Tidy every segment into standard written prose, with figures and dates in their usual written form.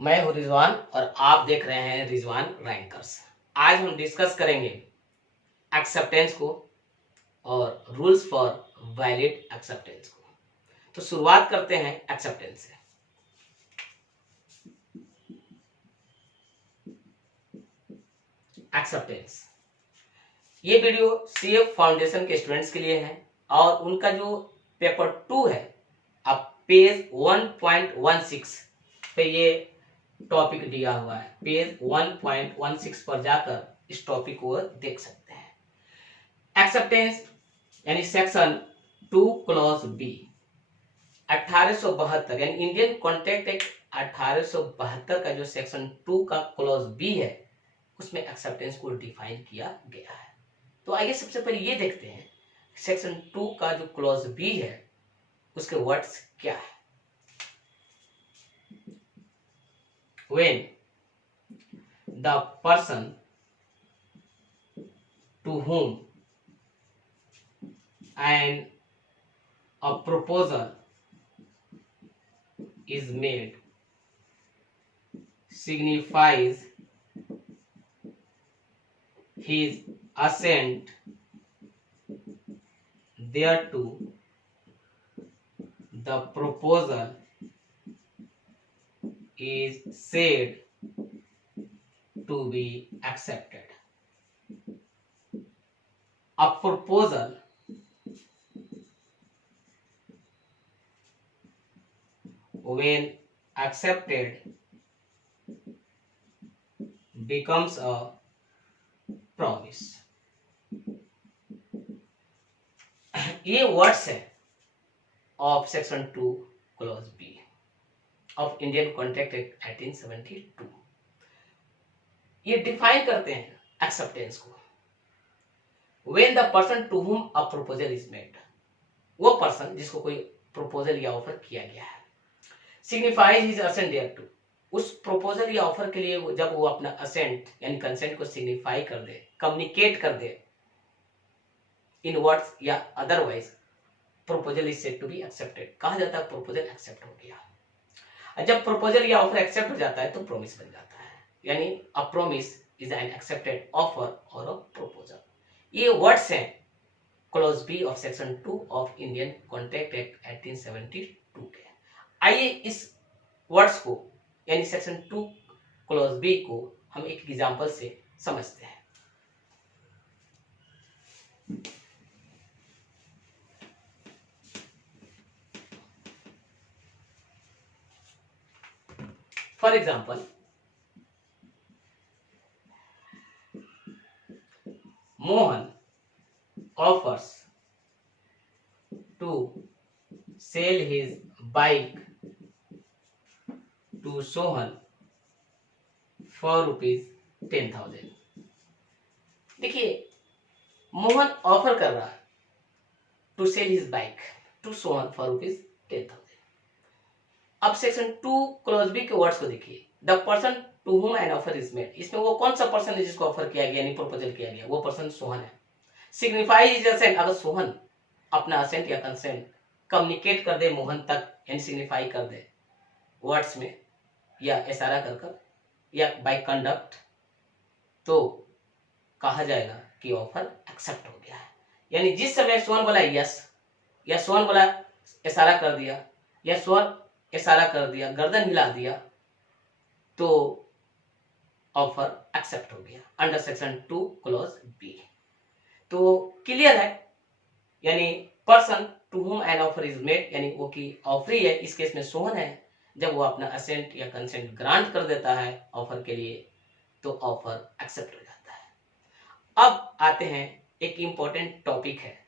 मैं हूं रिजवान और आप देख रहे हैं रिजवान रैंकर्स। आज हम डिस्कस करेंगे एक्सेप्टेंस को और रूल्स फॉर वैलिड एक्सेप्टेंस को। तो शुरुआत करते हैं एक्सेप्टेंस से। एक्सेप्टेंस, ये वीडियो सीएफ फाउंडेशन के स्टूडेंट्स के लिए है और उनका जो पेपर 2 है, आप पेज 1.16 पे ये टॉपिक दिया हुआ है। पेज 1.16 पर जाकर इस टॉपिक को देख सकते हैं। एक्सेप्टेंस यानी सेक्शन 2 क्लॉज बी 1872 यानी इंडियन कॉन्ट्रैक्ट एक्ट 1872 का जो सेक्शन 2 का क्लॉज बी है, उसमें एक्सेप्टेंस को डिफाइन किया गया है। तो आइए सबसे पहले ये देखते हैं सेक्शन 2 का जो क्लॉज बी है उसके वर्ड्स क्या है। When the person to whom a proposal is made signifies his assent thereto, the proposal is said to be accepted. A proposal when accepted becomes a promise. ये words है of section 2 clause B of Indian Contract Act 1872। ये define करते हैं acceptance को। When the person to whom a proposal is made, वो person जिसको कोई proposal या ऑफर किया गया है, signifies his assent thereto, उस प्रपोजल या ऑफर के लिए जब वो अपना असेंट यानी कंसेंट को सिग्निफाई कर दे, कम्युनिकेट कर दे इन वर्ड्स या otherwise, proposal is said to be accepted, कहा जाता है प्रपोजल एक्सेप्ट हो गया। जब प्रपोजल या ऑफर एक्सेप्ट हो जाता है तो प्रॉमिस बन जाता है, यानी a promise is an accepted offer और अ प्रपोजल। ये वर्ड्स हैं clause B of section 2 of Indian Contract Act 1872 के। आइए इस वर्ड्स को यानी सेक्शन 2 क्लॉज बी को हम एक एग्जांपल से समझते हैं। For example, Mohan offers to sell his bike to Sohan for ₹10,000। देखिए, मोहन ऑफर कर रहा है to sell his bike to Sohan for ₹10,000। अब सेक्शन 2 क्लॉज बी के वर्ड्स को देखिए। The person to whom an offer is made, इसमें वो कौन सा पर्सन है जिसको ऑफर किया गया यानी प्रपोजल किया गया, वो पर्सन सोहन है। सिग्निफाई इज असेंट, अगर सोहन अपना असेंट या कंसेंट कम्युनिकेट कर दे मोहन तक यानी सिग्निफाई कर दे वर्ड्स में या इशारा कर या बाय कंडक्ट, तो कहा जाएगा कि ऑफर एक्सेप्ट हो गया है। यानी जिस समय सोहन बोला यस या सोहन बोला इशारा कर दिया या सोहन इशारा कर दिया, गर्दन हिला दिया, तो ऑफर एक्सेप्ट हो गया अंडर सेक्शन 2 क्लॉज बी। तो क्लियर है, यानी person to whom an offer is made यानी वो की ऑफरी है, इस केस में सोहन है। जब वो अपना असेंट या कंसेंट ग्रांट कर देता है ऑफर के लिए तो ऑफर एक्सेप्ट हो जाता है। अब आते हैं, एक इंपॉर्टेंट टॉपिक है,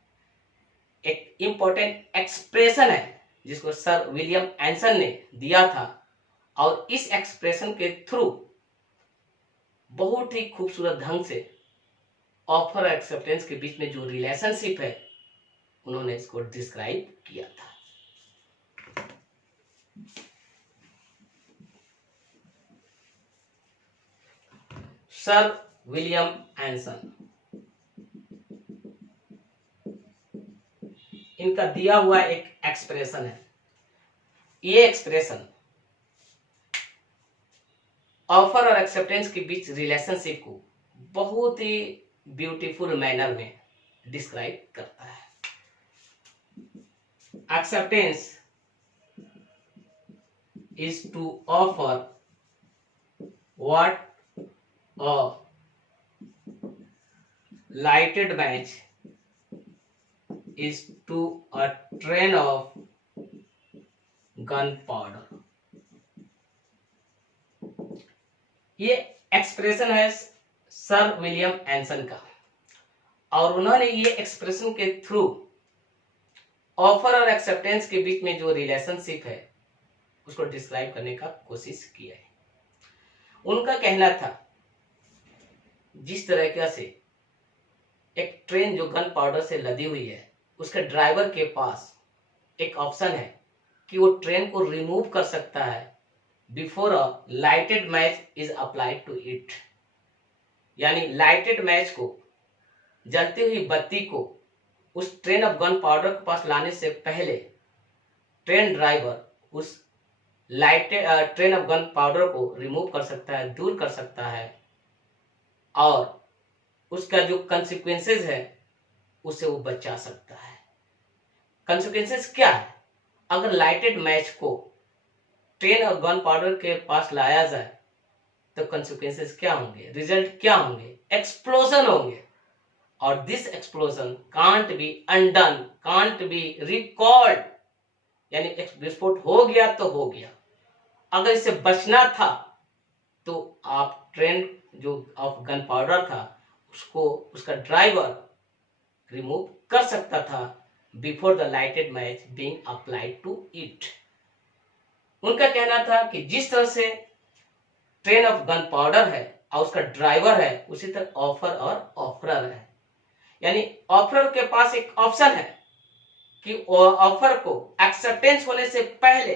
एक इंपॉर्टेंट एक्सप्रेशन है जिसको सर विलियम एंसन ने दिया था, और इस एक्सप्रेशन के थ्रू बहुत ही खूबसूरत ढंग से ऑफर और एक्सेप्टेंस के बीच में जो रिलेशनशिप है उन्होंने इसको डिस्क्राइब किया था। सर विलियम एंसन, इनका दिया हुआ एक एक्सप्रेशन है। ये एक्सप्रेशन ऑफर और एक्सेप्टेंस के बीच रिलेशनशिप को बहुत ही ब्यूटीफुल मैनर में डिस्क्राइब करता है। Acceptance is to offer what a lighted match is to a train of gunpowder। ये एक्सप्रेशन है सर विलियम एंसन का, और उन्होंने ये एक्सप्रेशन के थ्रू ऑफर और एक्सेप्टेंस के बीच में जो रिलेशनशिप है उसको डिस्क्राइब करने का कोशिश किया है। उनका कहना था जिस तरीके से एक ट्रेन जो गन पाउडर से लदी हुई है, उसके ड्राइवर के पास एक ऑप्शन है कि वो ट्रेन को रिमूव कर सकता है before a lighted match is applied to it. यानी लाइटेड मैच को, जलती हुई बत्ती को उस ट्रेन ऑफ गन पाउडर के पास लाने से पहले ट्रेन ड्राइवर उस lighted train of gun powder को रिमूव कर सकता है, दूर कर सकता है, और उसका जो कंसिक्वेंसेस है उसे वो बचा सकता है। कंसिक्वेंसेस क्या है? अगर लाइटेड मैच को ट्रेन और गन पाउडर के पास लाया जाए तो कंसिक्वेंसेस क्या होंगे, रिजल्ट क्या होंगे? एक्सप्लोजन होंगे, और this explosion can't be undone, can't be recalled. यानी विस्फोट हो गया तो हो गया, अगर इसे बचना था तो आप ट्रेन जो ऑफ गन पाउडर था उसको उसका ड्राइवर रिमूव कर सकता था before the lighted match being applied to it. उनका कहना था कि जिस तरह से ट्रेन ऑफ गन पाउडर है और उसका ड्राइवर है, उसी तरह ऑफर और ऑफरर है। यानी ऑफरर के पास एक ऑप्शन है कि ऑफर को एक्सेप्टेंस होने से पहले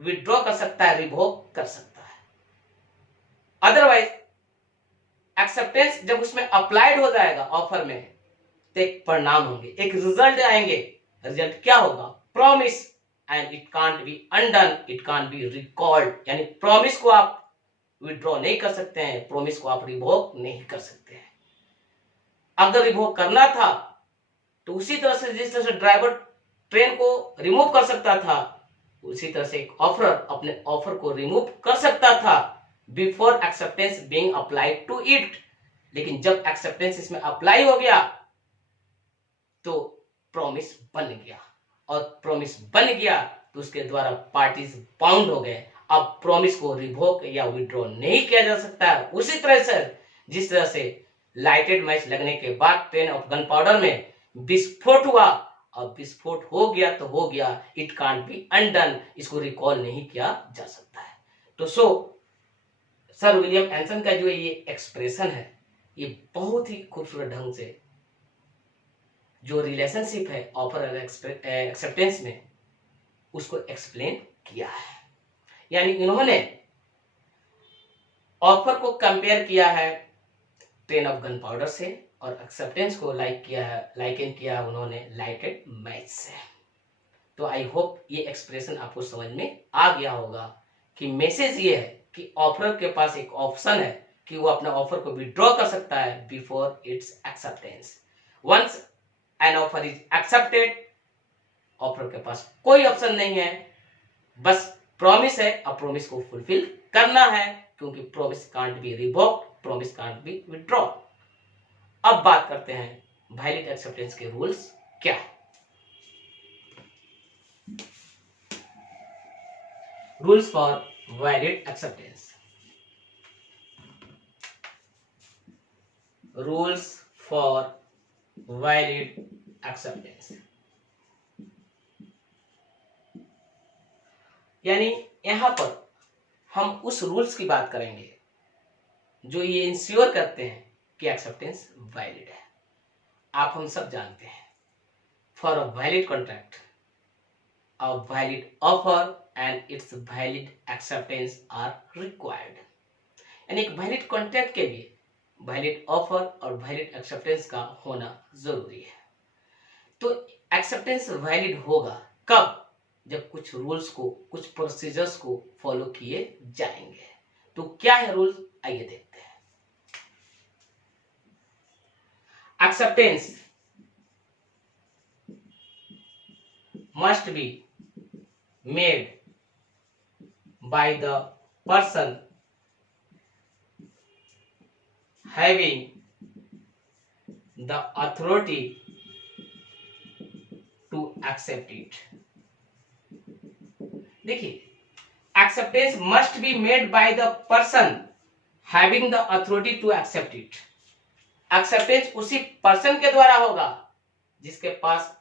विड्रॉ कर सकता है, रिवोक कर सकता है। अदरवाइज एक्सेप्टेंस जब उसमें अप्लाइड हो जाएगा ऑफर में, तो एक परिणाम होंगे, एक रिजल्ट आएंगे। रिजल्ट क्या होगा? Promise, and it can't be undone, it can't be recalled. यानी प्रॉमिस को आप विड्रॉ नहीं कर सकते हैं, प्रॉमिस को आप रिवोक नहीं कर सकते हैं। अगर रिवोक करना था तो उसी तरह से जिस तरह से ड्राइवर ट्रेन को रिमूव कर सकता था, उसी तरह से एक ऑफर अपने ऑफर को रिमूव कर सकता था before acceptance being applied to it. लेकिन जब एक्सेप्टेंस इसमें अप्लाई हो गया तो प्रॉमिस बन गया, और प्रॉमिस बन गया तो उसके द्वारा पार्टीज बाउंड हो गए। अब प्रॉमिस को रिवोक या विड्रॉ नहीं किया जा सकता है। उसी तरह से जिस तरह से लाइटेड मैच लगने के बाद ट्रेन ऑफ गन पाउडर में विस्फोट हुआ, अब विस्फोट हो गया तो हो गया, इट कांट बी अनडन, इसको रिकॉल नहीं किया जा सकता है। तो सर विलियम एंसन का जो ये एक्सप्रेशन है, ये बहुत ही खूबसूरत ढंग से जो रिलेशनशिप है ऑफर और एक्सेप्टेंस में, उसको एक्सप्लेन किया है। यानी इन्होंने ऑफर को कंपेयर किया है ट्रेन ऑफ गन पाउडर से, और एक्सेप्टेंस को लाइकन किया है उन्होंने लाइटेड मैच से। तो आई होप ये एक्सप्रेशन आपको समझ में आ गया होगा कि मैसेज ये है कि ऑफर के पास एक ऑप्शन है कि वो अपना ऑफर को विड्रॉ कर सकता है before its acceptance. Once an offer is accepted, offer के पास कोई ऑप्शन नहीं है, बस प्रॉमिस है, अब प्रॉमिस को फुलफिल करना है, क्योंकि promise can't be revoked, promise can't be withdraw. अब बात करते हैं वैलिड एक्सेप्टेंस के रूल्स क्या है। Rules for valid acceptance. Rules for valid acceptance यानी यहां पर हम उस रूल्स की बात करेंगे जो ये इंश्योर करते हैं कि एक्सेप्टेंस वैलिड है। आप हम सब जानते हैं, for a valid contract, a valid offer and its valid acceptance are required. यानी एक वैलिड कॉन्ट्रैक्ट के लिए वैलिड ऑफर और वैलिड एक्सेप्टेंस का होना जरूरी है। तो एक्सेप्टेंस वैलिड होगा कब? जब कुछ रूल्स को, कुछ प्रोसीजर्स को फॉलो किए जाएंगे, तो क्या है रूल, आइए देखते हैं। Acceptance must be made by the person having the authority to accept it। देखिए, acceptance must be made by the person having the authority to accept it। acceptance उसी पर्सन के द्वारा होगा जिसके पास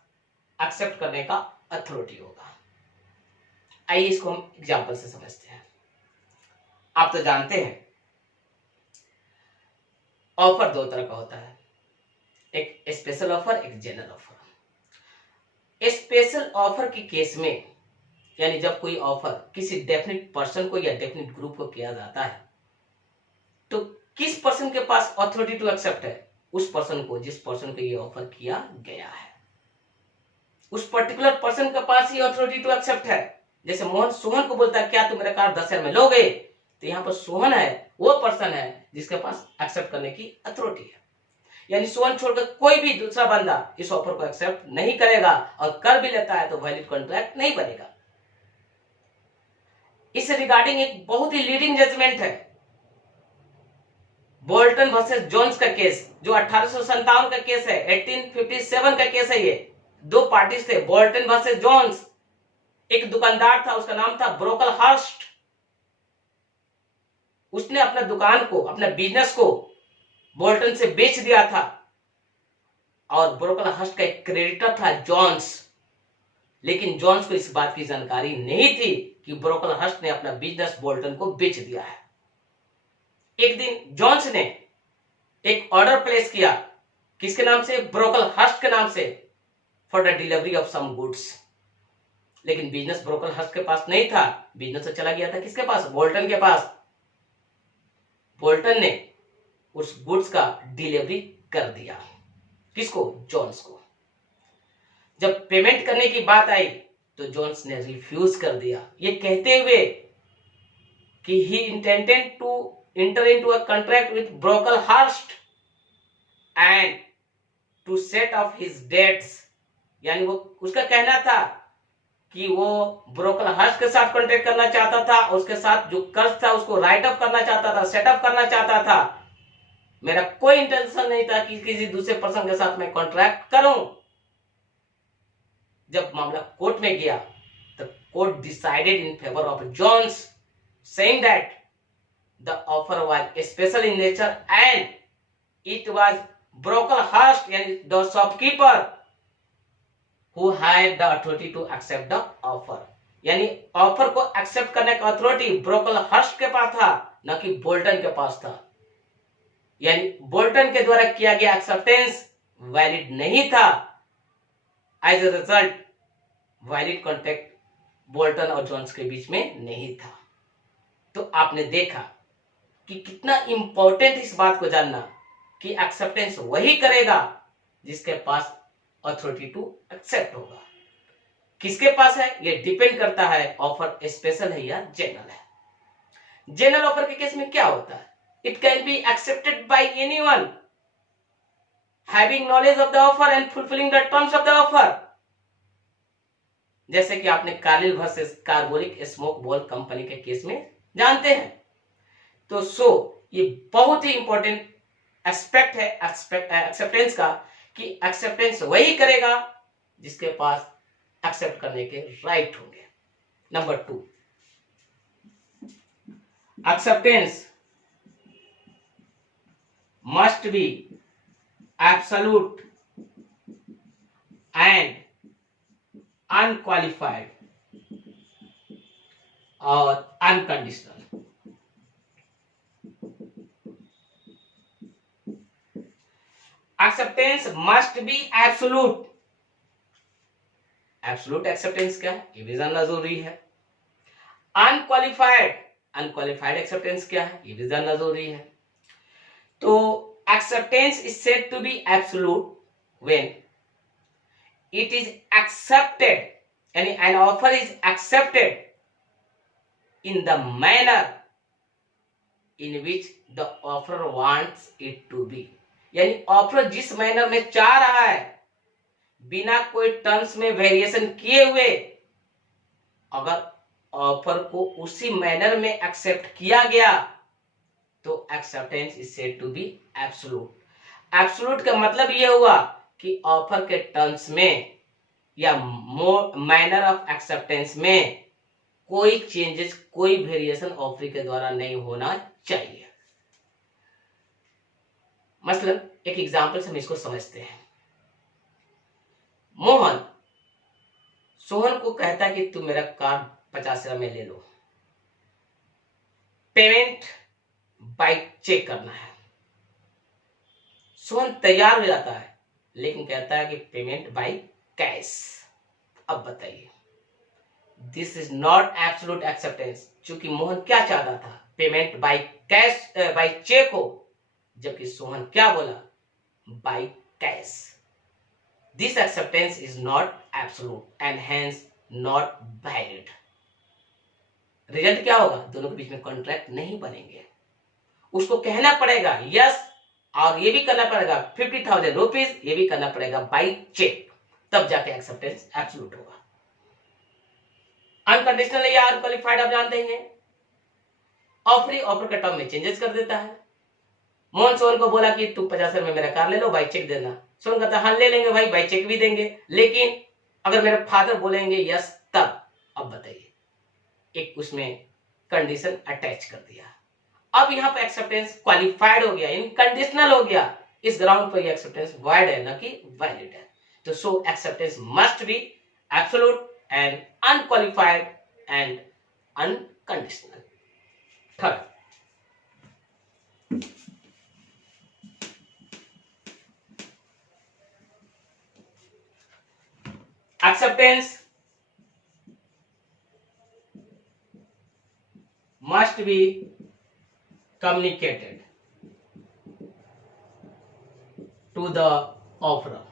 एक्सेप्ट करने का अथॉरिटी होगा। आइए इसको हम एग्जांपल से समझते हैं। आप तो जानते हैं ऑफर दो तरह का होता है, एक स्पेशल ऑफर, एक जनरल ऑफर। स्पेशल ऑफर के केस में यानी जब कोई ऑफर किसी डेफिनेट पर्सन को या डेफिनेट ग्रुप को किया जाता है तो किस पर्सन के पास अथॉरिटी टू एक्सेप्ट है, उस पर्सन को जिस पर्सन को ये ऑफर किया गया है उस पर्टिकुलर पर्सन के पास ही अथॉरिटी टू एक्सेप्ट है। जैसे मोहन सोहन को बोलता है क्या तुम मेरा कार 10,000 में लोगे, तो यहाँ पर सोहन है वो पर्सन है जिसके पास एक्सेप्ट करने की अथॉरिटी है। यानी सोहन छोड़कर कोई भी दूसरा बंदा इस ऑफर को एक्सेप्ट नहीं करेगा और कर भी लेता है तो वैलिड कॉन्ट्रैक्ट नहीं बनेगा। इस रिगार्डिंग एक बहुत ही लीडिंग जजमेंट है, बोल्टन वर्सेस जोन्स का केस, जो 1857 का केस है, 1857 का केस है। ये दो पार्टीज थे, बोल्टन वर्सेस जोन्स। एक दुकानदार था, उसका नाम था ब्रोकलहर्स्ट। उसने अपना दुकान को, अपना बिजनेस को बोल्टन से बेच दिया था और ब्रोकलहर्स्ट का एक क्रेडिटर था जॉन्स। लेकिन जॉन्स को इस बात की जानकारी नहीं थी कि ब्रोकलहर्स्ट ने अपना बिजनेस बोल्टन को बेच दिया है। एक दिन जॉन्स ने एक ऑर्डर प्लेस किया, किसके नाम से, ब्रोकलहर्स्ट के नाम से, for the delivery of some goods. लेकिन बिजनेस ब्रोकलहर्स्ट के पास नहीं था, बिजनेस तो चला गया था किसके पास, बोल्टन के पास। बोल्टन ने उस गुड्स का डिलीवरी कर दिया, किसको, जॉन्स को। जब पेमेंट करने की बात आई तो जॉन्स ने रिफ्यूज कर दिया, ये कहते हुए कि he intended to enter into a contract with Brocklehurst and to set off his debts. यानी वो, उसका कहना था कि वो ब्रोकलहर्स्ट के साथ कॉन्ट्रैक्ट करना चाहता था, उसके साथ जो कर्ज था उसको राइट ऑफ करना चाहता था, सेटअप करना चाहता था। मेरा कोई इंटेंशन नहीं था कि किसी दूसरे पर्सन के साथ मैं कॉन्ट्रैक्ट करूं। जब मामला कोर्ट में गया तो court decided in favour of Johns, saying that the offer was special in nature and it was Brocklehurst यानी the shopkeeper who had the authority to accept the offer। यानी ऑफर को accept करने का authority ब्रोकलहर्स्ट के पास था, न कि Bolton के पास था। यानी बोल्टन के द्वारा किया गया एक्सेप्टेंस वैलिड नहीं था। As a result valid contract Boulton और जॉन्स के बीच में नहीं था। तो आपने देखा कि कितना इंपॉर्टेंट इस बात को जानना कि एक्सेप्टेंस वही करेगा जिसके पास अथॉरिटी टू एक्सेप्ट होगा। किसके पास है ये डिपेंड करता है ऑफर स्पेशल है या जनरल है। जनरल ऑफर के केस में क्या होता है, it can be accepted by anyone having knowledge of the offer and fulfilling the terms of the offer. जैसे कि आपने Carlill versus Carbolic Smoke Ball Company के केस में जानते हैं। तो ये बहुत ही इंपॉर्टेंट एस्पेक्ट है एक्सेप्टेंस का कि एक्सेप्टेंस वही करेगा जिसके पास एक्सेप्ट करने के राइट होंगे। Number 2, acceptance must be absolute and unqualified और unconditional. Acceptance must be absolute. Absolute acceptance क्या है ये भी जानना जरूरी है। अनक्वालिफाइड एक्सेप्टेंस क्या है ये भी जानना जरूरी है। तो acceptance is said to be absolute when it is accepted यानी an offer is accepted in the manner in which the offer wants it to be, यानी ऑफर जिस मैनर में चाह रहा है बिना कोई टर्म्स में वेरिएशन किए हुए, अगर ऑफर को उसी मैनर में एक्सेप्ट किया गया तो acceptance is said to be absolute. Absolute का मतलब यह हुआ कि ऑफर के टर्म्स में या मैनर ऑफ एक्सेप्टेंस में कोई चेंजेस, कोई वेरिएशन ऑफर के द्वारा नहीं होना चाहिए। मतलब एक एग्जांपल से हम इसको समझते हैं। मोहन सोहन को कहता है कि तू मेरा कार 50,000 में ले लो, पेमेंट बाइक चेक करना है। सोहन तैयार हो जाता है लेकिन कहता है कि पेमेंट बाय कैश। अब बताइए, this is not absolute acceptance, क्योंकि मोहन क्या चाहता था, payment by cash, by cheque हो, जबकि सोहन क्या बोला, by cash. This acceptance is not absolute and hence not valid. Result क्या होगा, दोनों के बीच में कॉन्ट्रैक्ट नहीं बनेंगे। उसको कहना पड़ेगा यस, और ये भी करना पड़ेगा 50,000 रुपीज, ये भी करना पड़ेगा बाय चेक, तब जाके एक्सेप्टेंस एब्सोल्यूट होगा। अनकंडीशनल या अनक्वालिफाइड आप जानते हैं, ऑफर ऑफर के टर्म में चेंजेस कर देता है। मोहन सोहन को बोला कि तू 50,000 में मेरा कार ले लो, बाय चेक देना। सोहन कहता हाँ ले लेंगे भाई, बाय चेक भी देंगे, लेकिन अगर मेरे फादर बोलेंगे यस तब। अब बताइए, एक उसमें कंडीशन अटैच कर दिया। अब यहाँ पे एक्सेप्टेंस क्वालिफाइड हो गया, इनकंडीशनल हो गया। इस ग्राउंड पर ये एक्सेप्टेंस वाइड है, ना कि वैलिड है। तो so acceptance must be absolute and unqualified and unconditional. Third, acceptance must be communicated to the offerer.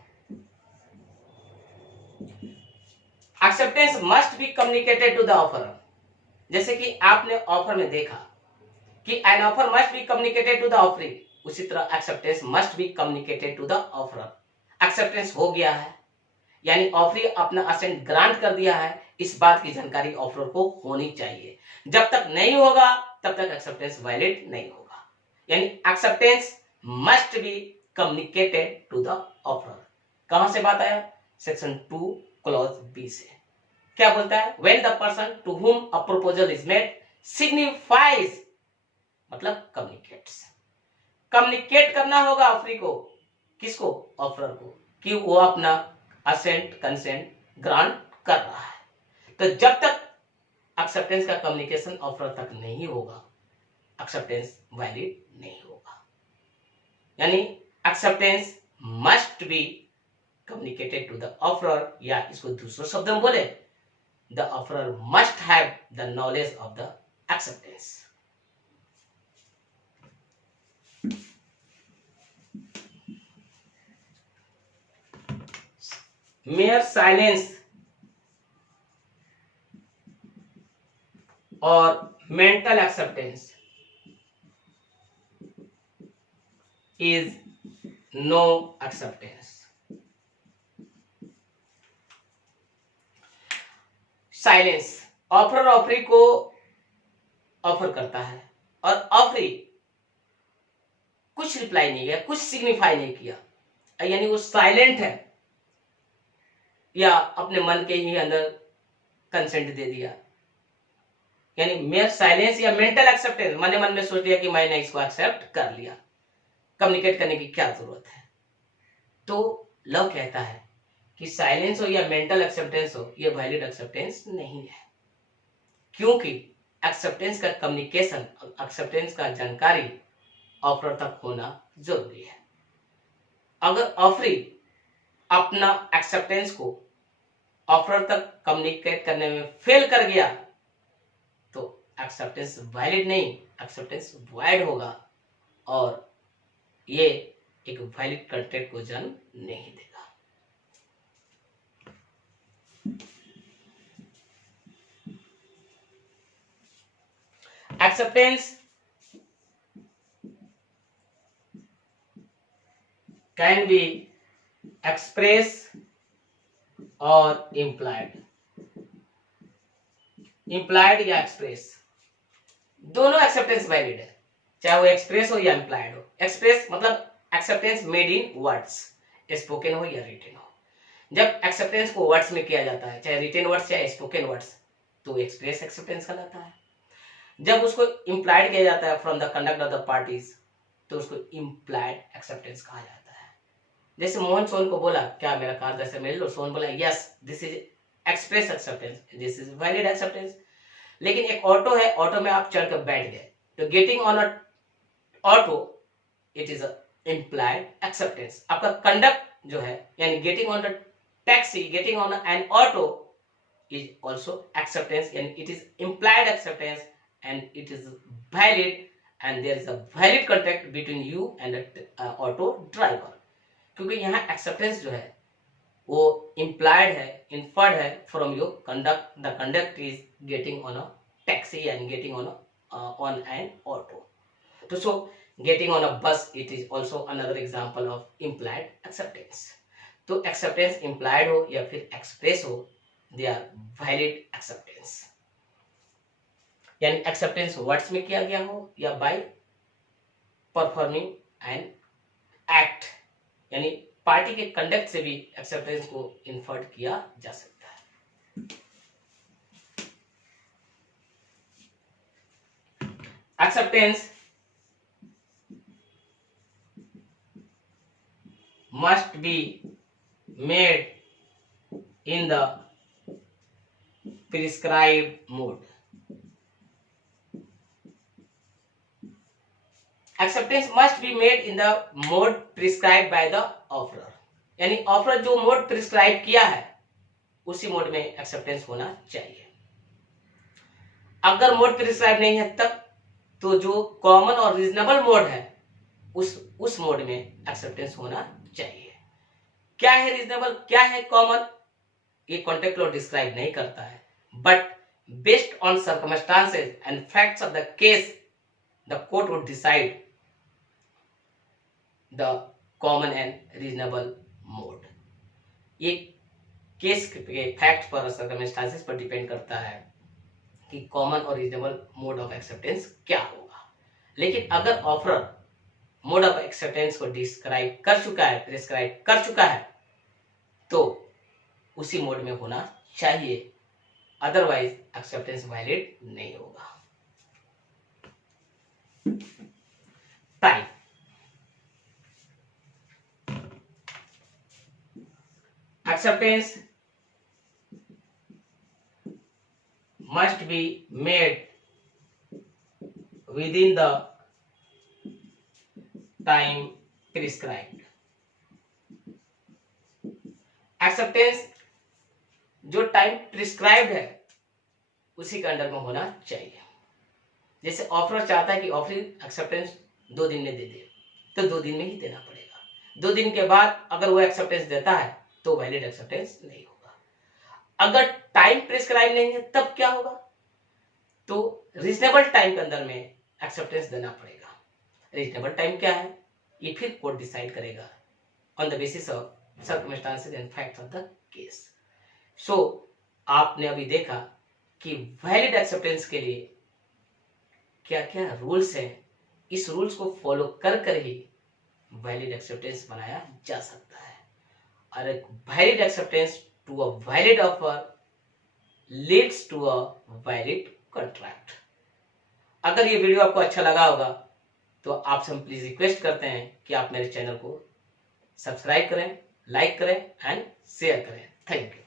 Acceptance must be communicated to the offerer. जैसे कि आपने ऑफर में देखा कि an offer must be communicated to the offeree, उसी तरह acceptance must be communicated to the offerer. Acceptance हो गया है, यानी ऑफरी अपना असेंट ग्रांट कर दिया है, इस बात की जानकारी ऑफर को होनी चाहिए। जब तक नहीं होगा तब तक एक्सेप्टेंस वैलिड नहीं होगा। यानी acceptance must be communicated to the offeror. कहां से बात आया, सेक्शन 2 क्लॉज बी से। क्या बोलता है, when the person to whom a proposal is made signifies, मतलब कम्युनिकेट्स। कम्युनिकेट करना होगा ऑफरी को, किसको, ऑफरर को, कि वो अपना असेंट कंसेंट ग्रांट कर रहा है। तो जब तक एक्सेप्टेंस का कम्युनिकेशन ऑफर तक नहीं होगा, एक्सेप्टेंस वैलिड नहीं होगा। यानी acceptance must be communicated to the offeror, या इसको दूसरे शब्द में बोले, the offeror must have the knowledge of the acceptance. mere silence or mental acceptance is no acceptance. Silence, offer offeree को ऑफर करता है और ऑफरी कुछ रिप्लाई नहीं किया, कुछ सिग्निफाई नहीं किया, यानी वो साइलेंट है या अपने मन के ही अंदर कंसेंट दे दिया। यानी मेयर साइलेंस या मेंटल एक्सेप्टेंस, मन मन में सोच लिया कि मैंने इसको एक्सेप्ट कर लिया, कम्युनिकेट करने की क्या जरूरत है। तो लॉ कहता है कि साइलेंस हो या मेंटल एक्सेप्टेंस हो, ये वैलिड एक्सेप्टेंस नहीं है, क्योंकि एक्सेप्टेंस का कम्युनिकेशन, एक्सेप्टेंस का जानकारी ऑफर तक होना जरूरी है। अगर ऑफरी अपना एक्सेप्टेंस को ऑफर तक कम्युनिकेट करने में फेल कर गया तो एक्सेप्टेंस वैलिड नहीं, एक्सेप्टेंस वैलिड होगा और ये एक वैलिड कॉन्ट्रैक्ट को जन्म नहीं देगा। एक्सेप्टेंस कैन बी एक्सप्रेस और इम्प्लाइड। इम्प्लाइड या एक्सप्रेस, दोनों एक्सेप्टेंस वैलिड है, चाहे वो एक्सप्रेस हो या इम्प्लाइड हो। एक्सप्रेस मतलब acceptance made in words, spoken हो या रिटन हो। जब एक्सेप्टेंस को वर्ड्स में किया जाता है, चाहे रिटन वर्ड्स या स्पोकन वर्ड्स, तो एक्सप्रेस एक्सेप्टेंस कहलाता है। जब उसको इम्प्लाइड किया जाता है from the conduct of the parties, तो उसको इम्प्लाइड एक्सेप्टेंस कहा जाता है। जैसे मोहन सोहन को बोला, क्या मेरा कार 10 मिल लो, सोहन बोला yes, this is express acceptance, this is valid acceptance. लेकिन एक ऑटो है, ऑटो में आप चढ़ कर बैठ गए, तो getting on a auto it is implied acceptance. आपका कंडक्ट जो है, यानी getting on the taxi, getting on an auto is also acceptance, and it is implied acceptance, and it is valid, and there is a valid contact between you and the auto driver। क्योंकि यहाँ acceptance जो है वो implied है, inferred है from your conduct। the conduct is getting on a taxi and getting on an auto। तो so getting on a bus, it is also another example of implied acceptance। तो acceptance implied हो या फिर express हो, they are valid acceptance। यानी acceptance words में किया गया हो या बाय परफॉर्मिंग एन एक्ट, यानी पार्टी के कंडक्ट से भी एक्सेप्टेंस को इन्फर्ड किया जा सकता है। Acceptance must be made in the prescribed mode। Acceptance must be made in the mode prescribed by the offerer। यानी ऑफरर जो मोड प्रिस्क्राइब किया है उसी मोड में एक्सेप्टेंस होना चाहिए। अगर मोड प्रिस्क्राइब नहीं है तब तो जो कॉमन और रीजनेबल मोड है उस मोड में एक्सेप्टेंस होना चाहिए। क्या है रीजनेबल, क्या है कॉमन, ये कॉन्टेक्स्ट लॉ डिस्क्राइब नहीं करता है, but based on circumstances and facts of the case, the court would decide the common and reasonable mode। ये केस के फैक्ट पर, सर्कमस्टांसेस पर डिपेंड करता है कि कॉमन और रीजनेबल मोड ऑफ एक्सेप्टेंस क्या होगा। लेकिन अगर ऑफरर मोड ऑफ एक्सेप्टेंस को डिस्क्राइब कर चुका है, प्रिस्क्राइब कर चुका है, तो उसी मोड में होना चाहिए, अदरवाइज एक्सेप्टेंस वैलिड नहीं होगा। Type, acceptance must be made with in the time prescribed. Acceptance जो टाइम प्रिस्क्राइब्ड है उसी के अंडर में होना चाहिए। जैसे ऑफर चाहता है कि ऑफरिंग एक्सेप्टेंस 2 दिन में दे दे, तो 2 दिन में ही देना पड़ेगा। 2 दिन के बाद अगर वो एक्सेप्टेंस देता है तो वैलिड एक्सेप्टेंस नहीं होगा। अगर टाइम प्रिस्क्राइब नहीं है तब क्या होगा, तो रीजनेबल टाइम के अंदर में एक्सेप्टेंस देना पड़ेगा। रीजनेबल टाइम क्या है ये फिर कोर्ट डिसाइड करेगा on the basis of circumstances and facts of the case. So आपने अभी देखा कि वैलिड एक्सेप्टेंस के लिए क्या क्या रूल्स हैं, इस रूल्स को फॉलो कर ही वैलिड एक्सेप्टेंस बनाया जा सकता है। और एक valid acceptance to a valid offer leads to a valid contract. अगर ये वीडियो आपको अच्छा लगा होगा तो आपसे हम प्लीज रिक्वेस्ट करते हैं कि आप मेरे चैनल को सब्सक्राइब करें, लाइक करें एंड शेयर करें। Thank you.